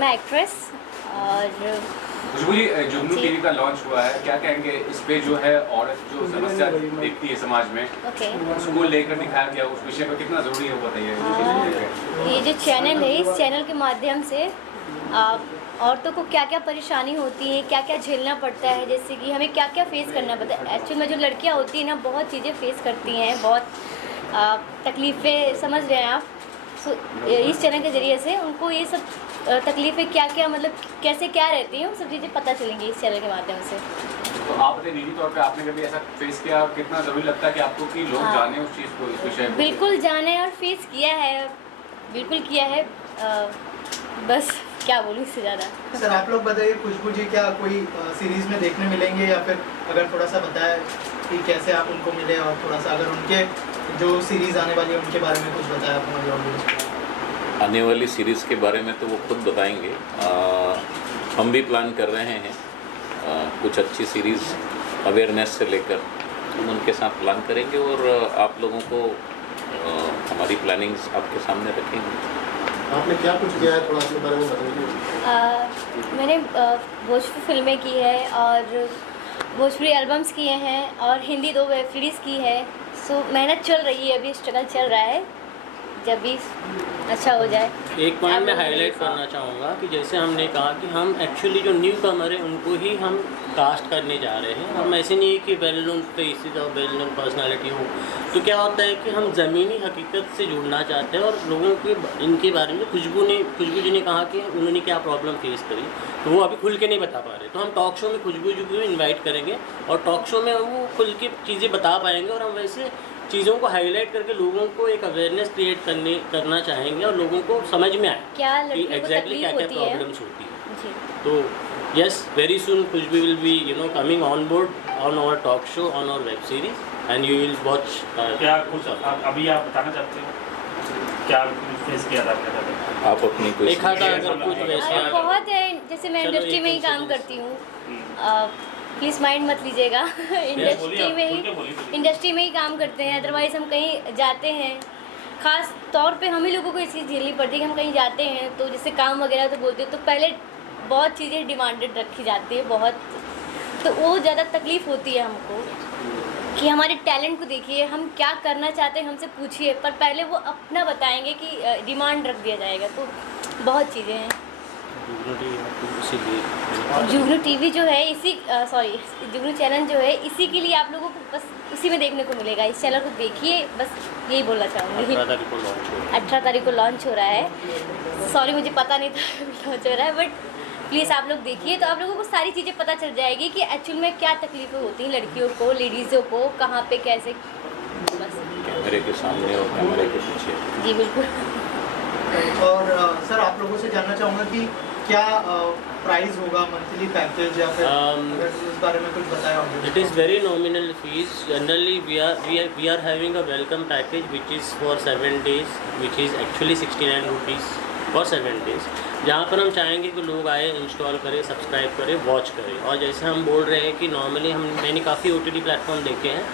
M A actress. और खुशबू जी, जुगनू TV का launch हुआ है, क्या कहेंगे इस पे? जो है औरत जो समस्या देखती है समाज में, उसको लेकर दिखाया गया, उस विषय पर कितना जरूरी है वो बताइए। ये जो चैनल है, इस चैनल के माध्यम से औरतों को क्या क्या परेशानी होती है, क्या क्या झेलना पड़ता है, जैसे कि हमें क्या क्या फेस करना पड़ता है। एक्चुअल में जो लड़कियां होती हैं ना, बहुत चीज़ें फेस करती हैं, बहुत तकलीफ़ें, समझ रहे हैं आप। इस चैनल के ज़रिए से उनको ये सब तकलीफ़ें क्या क्या, मतलब कैसे क्या रहती हैं, वो सब चीज़ें पता चलेंगी इस चैनल के माध्यम से। तो आप अपने निजी तौर पे आपने कभी ऐसा फेस किया, कितना ज़रूरी लगता है कि आपको कि लोग जाने उस चीज़ को, इस विषय को? बिल्कुल जाने और फेस किया है, बिल्कुल किया है। बस क्या बोलूँ इससे ज़्यादा। सर आप लोग बताइए, खुशबू जी क्या कोई सीरीज़ में देखने मिलेंगे, या फिर अगर थोड़ा सा बताएं कि कैसे आप उनको मिले, और थोड़ा सा अगर उनके जो सीरीज़ आने वाली है उनके बारे में कुछ बताया आप हमारे ऑडियंस को। आने वाली सीरीज़ के बारे में तो वो खुद बताएंगे। हम भी प्लान कर रहे हैं कुछ अच्छी सीरीज़ अवेयरनेस से लेकर हम उनके साथ प्लान करेंगे, और आप लोगों को हमारी प्लानिंग्स आपके सामने रखेंगे। आपने क्या कुछ किया है, थोड़ा अपने बारे में बताइए। मैंने भोजपुरी फिल्में की है और भोजपुरी एल्बम्स किए हैं और हिंदी 2 वेब सीरीज़ की है। सो मेहनत चल रही है, अभी स्ट्रगल चल रहा है, जब भी अच्छा हो जाए। एक पॉइंट मैं हाईलाइट करना चाहूँगा कि जैसे हमने कहा कि हम एक्चुअली जो न्यू कमर है उनको ही हम कास्ट करने जा रहे हैं। हम ऐसे नहीं कि वेल नोन फेसेस और वेल नोन पर्सनैलिटी हो। तो क्या होता है कि हम ज़मीनी हकीकत से जुड़ना चाहते हैं, और लोगों के इनके बारे में खुशबू जी ने कहा कि उन्होंने क्या प्रॉब्लम फेस करी, तो वो अभी खुल के नहीं बता पा रहे। तो हम टॉक शो में खुशबू जी को इन्वाइट करेंगे, और टॉक शो में वो खुल के चीज़ें बता पाएंगे, और हम वैसे चीज़ों को हाईलाइट करके लोगों को एक अवेयरनेस क्रिएट करना चाहेंगे, और लोगों को समझ में आए क्या कि एग्जैक्टली क्या क्या प्रॉब्लम्स होती है। तो yes, very soon Khushbu will be coming on board on our talk show, on our web series, and you will watch. क्या कुछ अभी आप बताना चाहते हो, क्या फेस किया था आपने? आप अपनी कोई एक हाथ अगर कुछ वैसा बहुत है, जैसे मैं इंडस्ट्री में ही काम करती हूँ, प्लीज़ माइंड मत लीजिएगा। इंडस्ट्री में ही काम करते हैं, अदरवाइज़ हम कहीं जाते हैं, ख़ास तौर पे हम ही लोगों को ये चीज़ झेलनी पड़ती है कि हम कहीं जाते हैं तो जैसे काम वगैरह तो बोलते हैं, तो पहले बहुत चीज़ें डिमांडेड रखी जाती है बहुत, तो वो ज़्यादा तकलीफ़ होती है हमको कि हमारे टैलेंट को देखिए, हम क्या करना चाहते हैं हमसे पूछिए, पर पहले वो अपना बताएंगे कि डिमांड रख दिया जाएगा। तो बहुत चीज़ें हैं। जुगनू टीवी जो है जुगनू चैनल जो है, इसी के लिए आप लोगों को बस उसी में देखने को मिलेगा। इस चैनल को देखिए, बस यही बोलना चाहूँगी। 18 तारीख को लॉन्च हो रहा है। सॉरी मुझे पता नहीं था लॉन्च हो रहा है, बट प्लीज़ आप लोग देखिए, तो आप लोगों को सारी चीज़ें पता चल जाएगी कि एक्चुअल में क्या तकलीफ़ें होती हैं लड़कियों को, लेडीज़ों को, कहाँ पे कैसे। बस कैमरे के सामने और कैमरे के पीछे। जी बिल्कुल। और सर आप लोगों से जानना चाहूँगा कि क्या प्राइस होगा, मंथली पैकेज, या फिर इस बारे में कुछ बताया? It is very nominal fees. Generally, we are having a welcome package which is for 7 days, which is actually 69 rupees for 7 days. जहाँ पर हम चाहेंगे कि लोग आए, इंस्टॉल करें, सब्सक्राइब करें, वॉच करें। और जैसे हम बोल रहे हैं कि नॉर्मली मैंने काफ़ी OTT प्लेटफॉर्म देखे हैं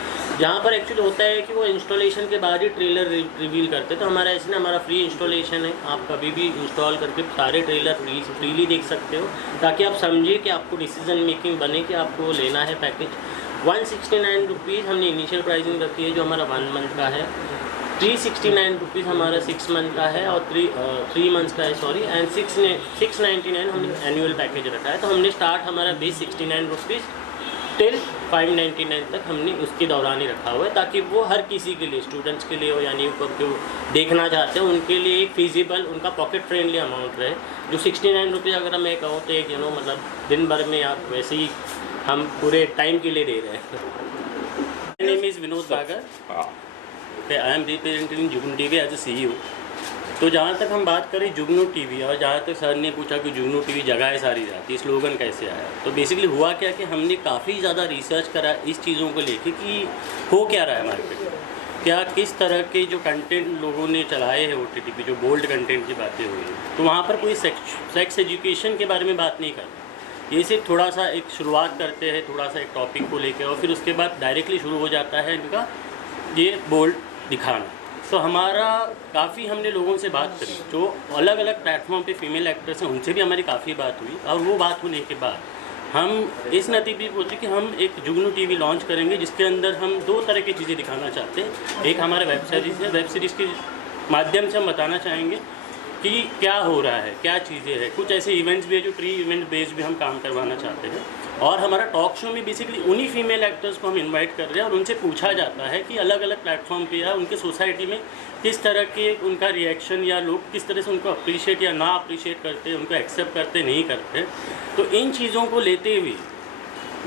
जहाँ पर एक्चुअली होता है कि वो इंस्टॉलेशन के बाद ही ट्रेलर रिवील करते हैं। तो हमारा ऐसे ना, हमारा फ्री इंस्टॉलेशन है, आप कभी भी इंस्टॉल करके सारे ट्रेलर फ्रीली देख सकते हो, ताकि आप समझिए कि आपको डिसीजन मेकिंग बने कि आपको लेना है पैकेज। 169 रुपीज़ हमने इनिशियल प्राइसिंग रखी है, जो हमारा 1 मंथ का है। 369 रुपीज़ हमारा 6 मंथ का है, और 3 मंथ्स का है, सॉरी, एंड 699 हमने एनुअल पैकेज रखा है। तो हमने स्टार्ट हमारा बेस 69 रुपीज़ टिल 599 तक हमने उसके दौरान ही रखा हुआ है, ताकि वो हर किसी के लिए, स्टूडेंट्स के लिए हो, यानी जो देखना चाहते हैं उनके लिए एक फिजिबल, उनका पॉकेट फ्रेंडली अमाउंट रहे। जो 69 रुपीज़ अगर मैं कहूँ तो एक मतलब दिन भर में आप वैसे ही हम पूरे टाइम के लिए दे रहे हैं। माय नेम इज़ विनोद बागर, I am representing Jugnu TV as a CEO। तो जहाँ तक हम बात करें जुगनू टीवी, और जहाँ तक सर ने पूछा कि जुगनू टीवी जगह सारी जाती, स्लोगन कैसे आया, तो बेसिकली हुआ क्या कि हमने काफ़ी ज़्यादा रिसर्च करा इस चीज़ों को लेके कि हो क्या रहा है मार्केट में, क्या किस तरह के जो कंटेंट लोगों ने चलाए हैं OTT पे, जो बोल्ड कंटेंट की बातें हुई हैं। तो वहाँ पर कोई सेक्स एजुकेशन के बारे में बात नहीं करते, ये सिर्फ थोड़ा सा एक शुरुआत करते हैं, थोड़ा सा एक टॉपिक को लेकर, और फिर उसके बाद डायरेक्टली शुरू हो जाता है इनका ये बोल्ड दिखाना। तो हमारा काफ़ी हमने लोगों से बात करी, जो अलग अलग प्लेटफॉर्म पे फीमेल एक्टर्स हैं, उनसे भी हमारी काफ़ी बात हुई। और वो बात होने के बाद हम इस नतीजे पे पहुँचे कि हम एक जुगनू टीवी लॉन्च करेंगे, जिसके अंदर हम 2 तरह की चीज़ें दिखाना चाहते हैं। एक हमारा वेब सीरीज़ है, वेब सीरीज़ के माध्यम से हम बताना चाहेंगे कि क्या हो रहा है, क्या चीज़ें हैं। कुछ ऐसे इवेंट्स भी है जो प्री इवेंट बेस्ड भी हम काम करवाना चाहते हैं। और हमारा टॉक शो में बेसिकली उन्हीं फीमेल एक्टर्स को हम इनवाइट कर रहे हैं और उनसे पूछा जाता है कि अलग अलग प्लेटफॉर्म पे या उनके सोसाइटी में किस तरह के उनका रिएक्शन, या लोग किस तरह से उनको अप्रिशिएट या ना अप्रिशिएट करते हैं, उनको एक्सेप्ट करते नहीं करते। तो इन चीज़ों को लेते हुए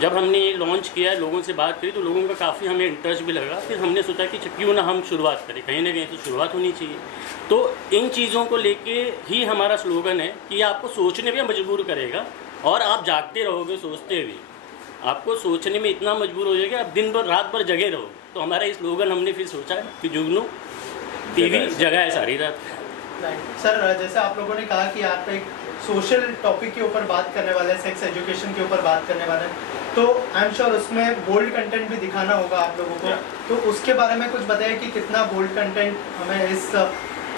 जब हमने ये लॉन्च किया, लोगों से बात करी, तो लोगों का काफ़ी हमें इंटरेस्ट भी लगा। फिर हमने सोचा कि क्यों ना हम शुरुआत करें, कहीं ना कहीं तो शुरुआत होनी चाहिए। तो इन चीज़ों को लेके ही हमारा स्लोगन है कि ये आपको सोचने पे मजबूर करेगा, और आप जागते रहोगे सोचते हुए, आपको सोचने में इतना मजबूर हो जाएगा, आप दिन भर रात भर जगे रहो। तो हमारा ये स्लोगन हमने फिर सोचा कि जुगनू टीवी जगह है सारी रात। सर, जैसे आप लोगों ने कहा कि आप एक सोशल टॉपिक के ऊपर बात करने वाले हैं, सेक्स एजुकेशन के ऊपर बात करने वाले हैं, तो आई एम श्योर उसमें बोल्ड कंटेंट भी दिखाना होगा आप लोगों को। तो उसके बारे में कुछ बताइए कि कितना बोल्ड कंटेंट हमें इस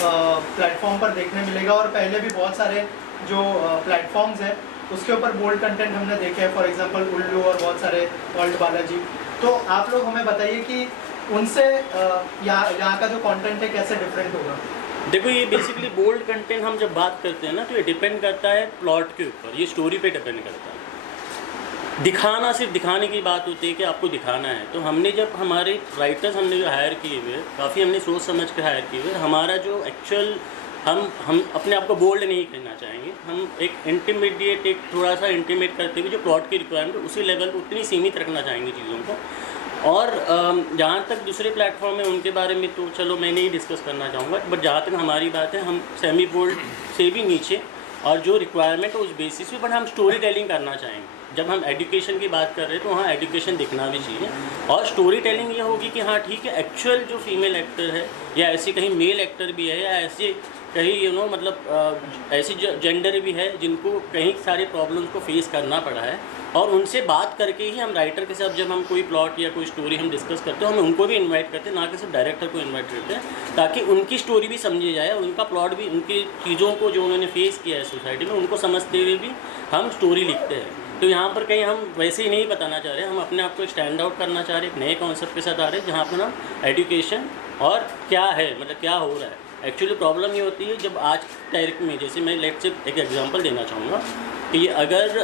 प्लेटफॉर्म पर देखने मिलेगा। और पहले भी बहुत सारे जो प्लेटफॉर्म्स हैं उसके ऊपर बोल्ड कंटेंट हमने देखे हैं, फॉर एग्जांपल उल्लू और बहुत सारे वर्ल्ड बालाजी। तो आप लोग हमें बताइए कि उनसे यहाँ का जो कंटेंट है कैसे डिफरेंट होगा। देखो, ये बेसिकली बोल्ड कंटेंट हम जब बात करते हैं ना, तो ये डिपेंड करता है प्लॉट के ऊपर, ये स्टोरी पे डिपेंड करता है। दिखाना, सिर्फ दिखाने की बात होती है कि आपको दिखाना है। तो हमने जब हमारे राइटर्स हमने जो हायर किए हुए, काफ़ी हमने सोच समझ कर हायर किए हुए, हमारा जो एक्चुअल हम अपने आप को बोल्ड नहीं कहना चाहेंगे, हम एक इंटीमीडिएट, एक थोड़ा सा इंटीमेट करते हुए जो प्लॉट की रिक्वायरमेंट है उसी लेवल पर उतनी सीमित रखना चाहेंगे चीज़ों को। और जहाँ तक दूसरे प्लेटफॉर्म है उनके बारे में तो चलो मैं नहीं डिस्कस करना चाहूँगा, बट जहाँ तक हमारी बात है, हम सेमी बोल्ड से भी नीचे, और जो रिक्वायरमेंट है उस बेसिस पे, बट हम स्टोरी टेलिंग करना चाहेंगे। जब हम एजुकेशन की बात कर रहे हैं तो वहाँ एजुकेशन दिखना भी चाहिए, और स्टोरी टेलिंग ये होगी कि हाँ ठीक है, एक्चुअल जो फीमेल एक्टर है, या ऐसे कहीं मेल एक्टर भी है, या ऐसे कहीं मतलब ऐसी जेंडर भी है जिनको कहीं सारे प्रॉब्लम्स को फेस करना पड़ा है, और उनसे बात करके ही हम राइटर के साथ जब हम कोई प्लॉट या कोई स्टोरी हम डिस्कस करते हैं, हम उनको भी इनवाइट करते हैं, ना कि सिर्फ डायरेक्टर को इनवाइट करते हैं, ताकि उनकी स्टोरी भी समझी जाए, उनका प्लॉट भी, उनकी चीज़ों को जो उन्होंने फेस किया है सोसाइटी में, उनको समझते हुए भी हम स्टोरी लिखते हैं। तो यहाँ पर कहीं हम वैसे ही नहीं बताना चाह रहे, हम अपने आप को स्टैंड आउट करना चाह रहे, एक नए कॉन्सेप्ट के साथ आ रहे हैं, जहाँ पर हम एजुकेशन और क्या है, मतलब क्या हो रहा है। एक्चुअली प्रॉब्लम ये होती है जब आज तारीख में, जैसे मैं लेट्स से एक एग्जांपल देना चाहूँगा कि अगर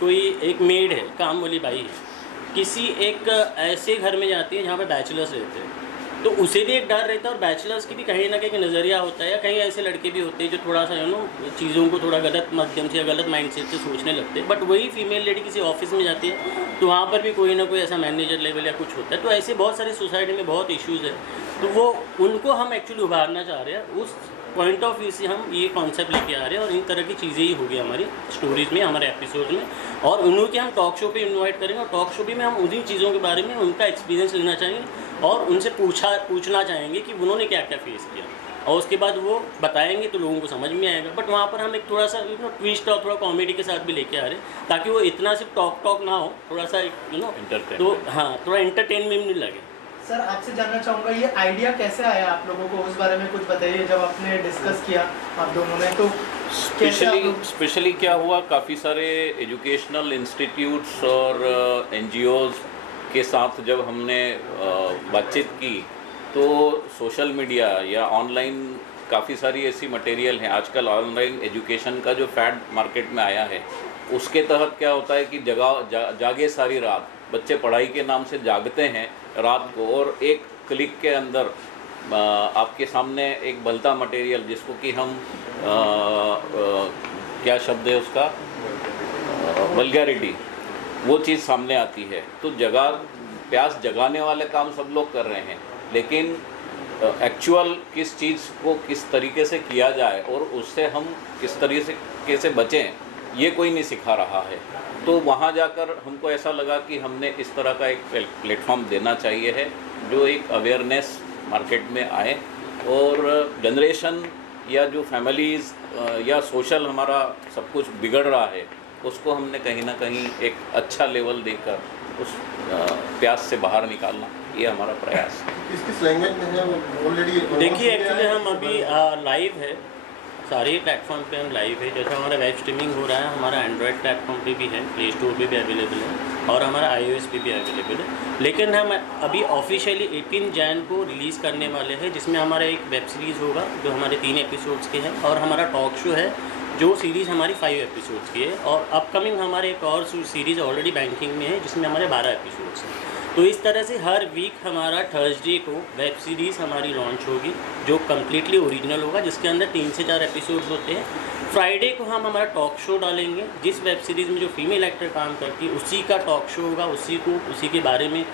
कोई एक मेड है, काम वाली बाई है, किसी एक ऐसे घर में जाती है जहाँ पे बैचलर्स रहते हैं, तो उसे भी एक डर रहता है, और बैचलर्स की भी कहीं ना कहीं नज़रिया होता है, या कहीं ऐसे लड़के भी होते हैं जो थोड़ा सा चीज़ों को थोड़ा गलत माध्यम से या गलत माइंडसेट से सोचने लगते हैं। बट वही फीमेल लेडी किसी ऑफिस में जाती है तो वहाँ पर भी कोई ना कोई ऐसा मैनेजर लेवल या कुछ होता है। तो ऐसे बहुत सारे सोसाइटी में बहुत इश्यूज़ है, तो वो उनको हम एक्चुअली उभारना चाह रहे हैं। उस पॉइंट ऑफ व्यू से हम ये कॉन्सेप्ट लेके आ रहे हैं, और इन तरह की चीज़ें ही होगी हमारी स्टोरीज़ में, हमारे एपिसोड में, और उन्हों के हम टॉक शो पे इनवाइट करेंगे, और टॉक शो भी में हम उन्हीं चीज़ों के बारे में उनका एक्सपीरियंस लेना चाहेंगे, और उनसे पूछना चाहेंगे कि उन्होंने क्या क्या फेस किया, और उसके बाद वो बताएंगे तो लोगों को समझ में आएगा। बट वहाँ पर हम एक थोड़ा सा ट्विस्ट और थोड़ा कॉमेडी के साथ भी लेके आ रहे हैं, ताकि वो इतना सिर्फ टॉक ना हो, थोड़ा सा तो हाँ, थोड़ा एंटरटेनमेंट भी लगे। सर, आपसे जानना चाहूँगा ये आइडिया कैसे आया आप लोगों को, उस बारे में कुछ बताइए। जब आपने डिस्कस किया आप दोनों ने, तो स्पेशली क्या हुआ, काफ़ी सारे एजुकेशनल इंस्टीट्यूट्स और NGOs के साथ जब हमने बातचीत की, तो सोशल मीडिया या ऑनलाइन काफ़ी सारी ऐसी मटेरियल हैं। आजकल ऑनलाइन एजुकेशन का जो फैड मार्केट में आया है, उसके तहत क्या होता है कि जागे सारी रात, बच्चे पढ़ाई के नाम से जागते हैं रात को, और एक क्लिक के अंदर आपके सामने एक बलता मटेरियल, जिसको कि हम क्या शब्द है उसका, वल्गैरिटी, वो चीज़ सामने आती है। तो प्यास जगाने वाले काम सब लोग कर रहे हैं, लेकिन एक्चुअल किस चीज़ को किस तरीके से किया जाए और उससे हम किस तरीके से बचें, ये कोई नहीं सिखा रहा है। तो वहाँ जाकर हमको ऐसा लगा कि हमने इस तरह का एक प्लेटफॉर्म देना चाहिए है, जो एक अवेयरनेस मार्केट में आए, और जनरेशन या जो फैमिलीज़ या सोशल हमारा सब कुछ बिगड़ रहा है, उसको हमने कहीं ना कहीं एक अच्छा लेवल देकर उस प्यास से बाहर निकालना। ये हमारा प्रयास है। किस लैंग्वेज में है ऑलरेडी? देखिए एक्चुअली हम अभी लाइव है, सारे प्लेटफॉर्म पे हम लाइव है। जैसे हमारा वेब स्ट्रीमिंग हो रहा है, हमारा एंड्रॉयड प्लेटफॉर्म पे भी है, प्ले स्टोर पे भी अवेलेबल है और हमारा iOS पे भी अवेलेबल है। लेकिन हम अभी ऑफिशियली 18 जैन को रिलीज़ करने वाले हैं, जिसमें हमारा एक वेब सीरीज़ होगा जो हमारे 3 एपिसोड्स के हैं, और हमारा टॉक शो है जो सीरीज़ हमारी 5 एपिसोड्स की है, और अपकमिंग हमारे एक और सीरीज़ ऑलरेडी बैंकिंग में है जिसमें हमारे 12 एपिसोड्स हैं। तो इस तरह से हर वीक हमारा थर्सडे को वेब सीरीज़ हमारी लॉन्च होगी जो कम्प्लीटली ओरिजिनल होगा, जिसके अंदर 3 से 4 एपिसोड्स होते हैं। फ्राइडे को हम हमारा टॉक शो डालेंगे, जिस वेब सीरीज़ में जो फीमेल एक्टर काम करती है उसी का टॉक शो होगा, उसी के बारे में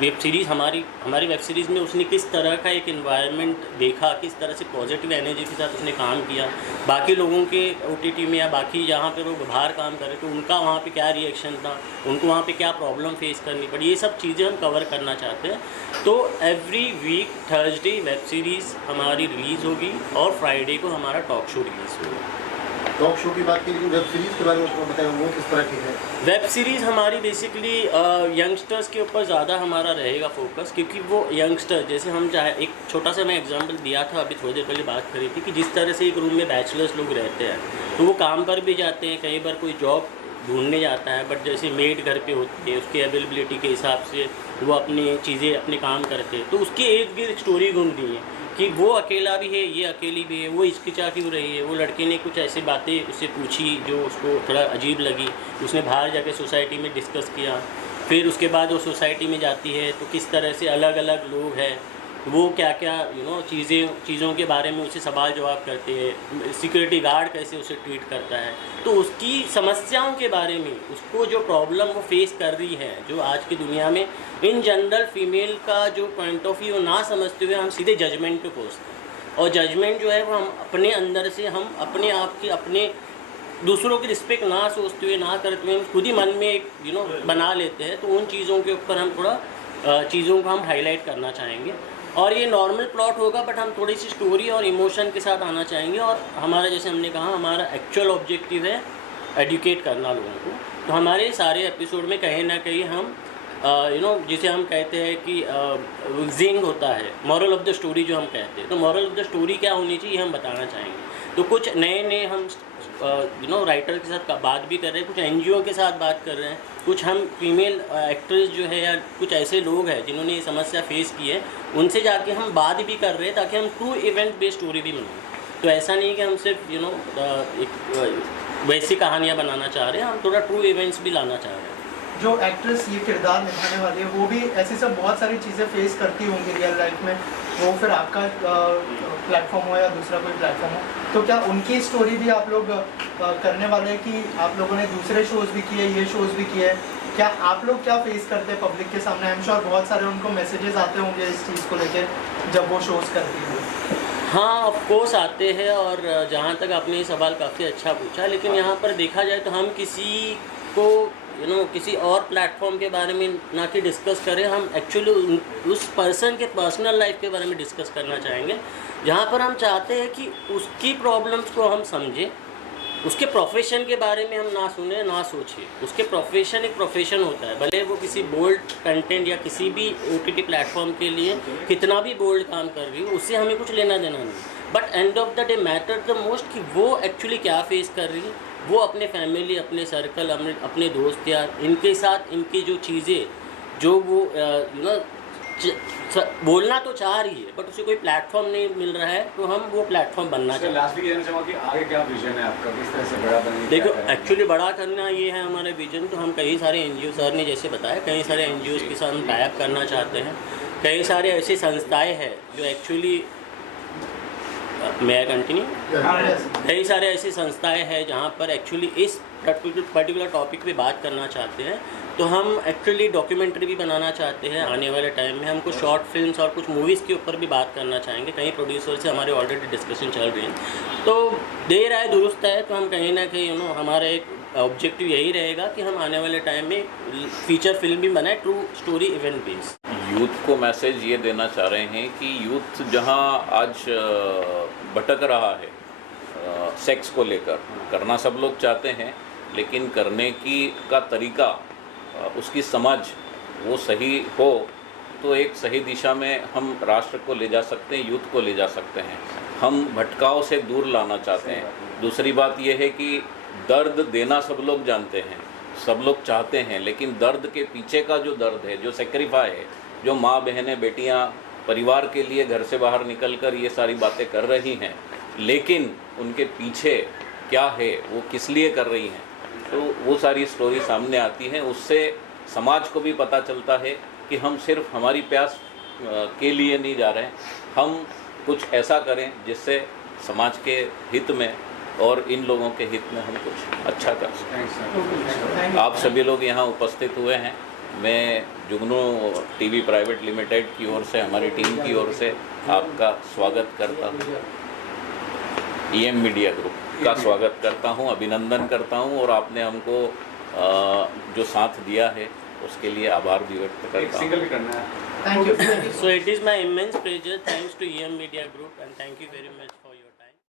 वेब सीरीज़ हमारी वेब सीरीज़ में उसने किस तरह का एक एनवायरनमेंट देखा, किस तरह से पॉजिटिव एनर्जी के साथ उसने काम किया, बाकी लोगों के OTT में या बाकी जहाँ पे लोग बाहर काम कर रहे थे उनका वहाँ पे क्या रिएक्शन था, उनको वहाँ पे क्या प्रॉब्लम फेस करनी पड़ी, ये सब चीज़ें हम कवर करना चाहते हैं। तो every week Thursday web series हमारी रिलीज़ होगी और फ्राइडे को हमारा टॉक शो रिलीज़ होगा। टॉक शो की बात की, लेकिन वेब सीरीज़ के बारे में बताएं वो किस तरह की है? वेब सीरीज़ हमारी बेसिकली यंगस्टर्स के ऊपर ज़्यादा हमारा रहेगा फोकस, क्योंकि वो यंगस्टर, जैसे हम चाहे एक छोटा सा मैं एग्जांपल दिया था अभी थोड़ी देर पहले बात करी थी कि जिस तरह से एक रूम में बैचलर्स लोग रहते हैं तो वो काम पर भी जाते हैं, कई बार कोई जॉब ढूंढने जाता है, बट जैसे मेड घर पे होती है उसकी अवेलेबिलिटी के हिसाब से वो अपनी चीज़ें अपने काम करते हैं, तो उसके इर्द गिर्द स्टोरी ढूंढनी है कि वो अकेला भी है, ये अकेली भी है, वो हिचकिचा क्यों रही है, वो लड़के ने कुछ ऐसी बातें उससे पूछी जो उसको थोड़ा अजीब लगी, उसने बाहर जाके सोसाइटी में डिस्कस किया, फिर उसके बाद वो सोसाइटी में जाती है तो किस तरह से अलग अलग लोग हैं, वो क्या क्या चीज़ों के बारे में उसे सवाल जवाब करते हैं, सिक्योरिटी गार्ड कैसे उसे ट्रीट करता है, तो उसकी समस्याओं के बारे में, उसको जो प्रॉब्लम वो फेस कर रही है, जो आज की दुनिया में इन जनरल फीमेल का जो पॉइंट ऑफ व्यू ना समझते हुए हम सीधे जजमेंट पे पहुँचते हैं, और जजमेंट जो है वो हम अपने अंदर से हम अपने आप की अपने दूसरों की रिस्पेक्ट ना सोचते हुए ना करते हुए हम खुद ही मन में एक बना लेते हैं। तो उन चीज़ों के ऊपर हम थोड़ा चीज़ों को हम हाईलाइट करना चाहेंगे, और ये नॉर्मल प्लॉट होगा बट हम थोड़ी सी स्टोरी और इमोशन के साथ आना चाहेंगे, और हमारा जैसे हमने कहा हमारा एक्चुअल ऑब्जेक्टिव है एडुकेट करना लोगों को। तो हमारे सारे एपिसोड में कहीं ना कहीं हम जिसे हम कहते हैं कि जिंग होता है, मॉरल ऑफ द स्टोरी जो हम कहते हैं, तो मॉरल ऑफ द स्टोरी क्या होनी चाहिए हम बताना चाहेंगे। तो कुछ नए हम राइटर के साथ बात भी कर रहे हैं, कुछ NGO के साथ बात कर रहे हैं, कुछ हम फीमेल एक्ट्रेस जो है या कुछ ऐसे लोग हैं जिन्होंने ये समस्या फेस की है उनसे जाके हम बात भी कर रहे हैं ताकि हम ट्रू इवेंट बेस्ड स्टोरी भी बनाएं। तो ऐसा नहीं कि हम सिर्फ एक वैसी कहानियाँ बनाना चाह रहे हैं, हम थोड़ा ट्रू इवेंट्स भी लाना चाह रहे हैं। जो एक्ट्रेस ये किरदार निभाने वाली है वो भी ऐसी सब बहुत सारी चीज़ें फेस करती होंगी रियल लाइफ में, वो फिर आपका प्लेटफॉर्म हो या दूसरा कोई प्लेटफॉर्म हो, तो क्या उनकी स्टोरी भी आप लोग करने वाले हैं कि आप लोगों ने दूसरे शोज़ भी किए, ये शोज़ भी किए, क्या आप लोग क्या फेस करते हैं पब्लिक के सामने? आई एम श्योर बहुत सारे उनको मैसेजेस आते होंगे इस चीज़ को लेकर जब वो शोज़ करती हैं। हाँ ऑफकोर्स आते हैं, और जहाँ तक आपने ये सवाल काफ़ी अच्छा पूछा, लेकिन यहाँ पर देखा जाए तो हम किसी को किसी और प्लेटफॉर्म के बारे में ना कि डिस्कस करें, हम एक्चुअली उस पर्सन के पर्सनल लाइफ के बारे में डिस्कस करना चाहेंगे, जहाँ पर हम चाहते हैं कि उसकी प्रॉब्लम्स को हम समझें, उसके प्रोफेशन के बारे में हम ना सुने ना सोचें। उसके प्रोफेशन एक प्रोफेशन होता है, भले वो किसी बोल्ड कंटेंट या किसी भी OTT प्लेटफॉर्म के लिए कितना भी बोल्ड काम कर रही हो, उससे हमें कुछ लेना देना नहीं, but end of the day matter the most कि वो एक्चुअली क्या फेस कर रही है, वो अपने फैमिली, अपने सर्कल, अपने दोस्त यार, इनके साथ इनकी जो चीज़ें जो वो बोलना तो चाह रही है बट उसे कोई प्लेटफॉर्म नहीं मिल रहा है, तो हम वो प्लेटफॉर्म बनना चाहते हैं। लास्ट भी कहना चाहूँगा कि आगे क्या विजन है आपका, किस तरह से बड़ा बनने? देखो एक्चुअली बड़ा करना ये है हमारा विजन। तो हम कई सारे NGO, सर ने जैसे बताया, कई सारे NGOs के साथ हम टाइप करना चाहते हैं। कई सारे ऐसी संस्थाएँ हैं जो एक्चुअली मैं कंटिन्यू कई सारे ऐसी संस्थाएं हैं जहाँ पर एक्चुअली इस पर्टिकुलर टॉपिक पे बात करना चाहते हैं। तो हम एक्चुअली डॉक्यूमेंट्री भी बनाना चाहते हैं आने वाले टाइम में। हम कुछ शॉर्ट फिल्म्स और कुछ मूवीज़ के ऊपर भी बात करना चाहेंगे। कई प्रोड्यूसर से हमारे ऑलरेडी डिस्कशन चल रही है, तो देर आए दुरुस्त है। तो हम कहीं ना कहीं हमारा एक ऑब्जेक्टिव यही रहेगा कि हम आने वाले टाइम में फीचर फिल्म भी बनाए, true story event based. Youth को मैसेज ये देना चाह रहे हैं कि यूथ जहां आज भटक रहा है सेक्स को लेकर, करना सब लोग चाहते हैं लेकिन करने का तरीका, उसकी समझ वो सही हो तो एक सही दिशा में हम राष्ट्र को ले जा सकते हैं, यूथ को ले जा सकते हैं। हम भटकाव से दूर लाना चाहते हैं। दूसरी बात यह है कि दर्द देना सब लोग जानते हैं, सब लोग चाहते हैं, लेकिन दर्द के पीछे का जो दर्द है, जो सेक्रीफाई है, जो माँ बहनें बेटियाँ परिवार के लिए घर से बाहर निकलकर ये सारी बातें कर रही हैं, लेकिन उनके पीछे क्या है, वो किस लिए कर रही हैं, तो वो सारी स्टोरी सामने आती हैं। उससे समाज को भी पता चलता है कि हम सिर्फ हमारी प्यास के लिए नहीं जा रहे हैं, हम कुछ ऐसा करें जिससे समाज के हित में और इन लोगों के हित में हम कुछ अच्छा कर सकें। आप सभी लोग यहाँ उपस्थित हुए हैं। मैं जुगनू टीवी प्राइवेट लिमिटेड की ओर से, हमारी टीम की ओर से आपका स्वागत करता हूँ, EM मीडिया ग्रुप का स्वागत करता हूँ, अभिनंदन करता हूँ, और आपने हमको जो साथ दिया है उसके लिए आभार भी व्यक्त करता हूँ। Thank you. So it is my immense pleasure, thanks to EM Media Group, and thank you very much.